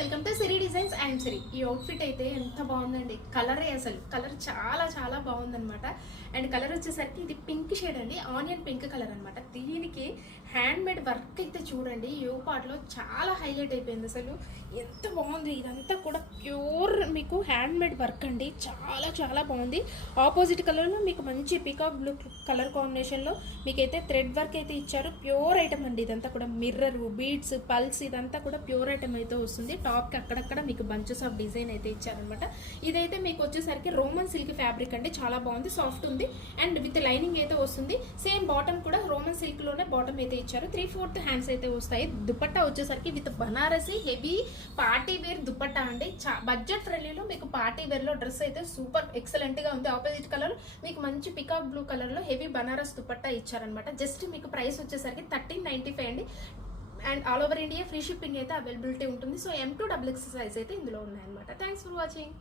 Welcome to Siri designs and Siri. ఈ outfit అయితే ఎంత బాగుందండి. కలరే అసలు కలర్ చాలా చాలా బాగుందన్నమాట. అండ్ కలర్ వచ్చేసరికి ఇది పింక్ షేడ్ అండి, ఆనియన్ పింక్ కలర్ అనమాట. దీనికి హ్యాండ్ మేడ్ వర్క్ అయితే చూడండి యూ పార్ట్లో చాలా హైలైట్ అయిపోయింది. అసలు ఎంత బాగుంది. ఇదంతా కూడా ప్యూర్ మీకు హ్యాండ్ మేడ్ వర్క్ అండి, చాలా చాలా బాగుంది. ఆపోజిట్ కలర్లో మీకు మంచి పికాక్ బ్లూ కలర్ కాంబినేషన్లో మీకైతే థ్రెడ్ వర్క్ అయితే ఇచ్చారు. ప్యూర్ ఐటమ్ అండి ఇదంతా కూడా. మిర్రర్, బీడ్స్, పల్స్ ఇదంతా కూడా ప్యూర్ ఐటమ్ అయితే వస్తుంది. టాప్కి అక్కడక్కడ మీకు బంచెస్ ఆఫ్ డిజైన్ అయితే ఇచ్చారనమాట. ఇదైతే మీకు వచ్చేసరికి రోమన్ సిల్క్ ఫ్యాబ్రిక్ అండి, చాలా బాగుంది, సాఫ్ట్ ఉంది. అండ్ విత్ లైనింగ్ అయితే వస్తుంది. సేమ్ బాటమ్ కూడా రోమన్ సిల్క్ లోనే బాటమ్ అయితే ఇచ్చారు. 3/4 హ్యాండ్స్ అయితే వస్తాయి. దుపట్టా వచ్చేసరికి with Banarasi heavy party wear dupatta అండి. బడ్జెట్ ఫ్రెండ్లీలో మీకు పార్టీ వేర్ లో డ్రెస్ అయితే సూపర్ ఎక్సలెంట్ గా ఉంది. ఆపోజిట్ కలర్ మీకు మంచి పికాక్ బ్లూ కలర్ లో హెవీ బనారస్ దుపట్టా ఇచ్చారనమాట. జస్ట్ మీకు ప్రైస్ వచ్చేసరికి 1395 అండి. And all over India free shipping అయితే అవైలబిలిటీ ఉంటుంది. సో M2XX సైజ్ అయితే ఇందులో ఉన్నాయన్నమాట. Thanks for watching.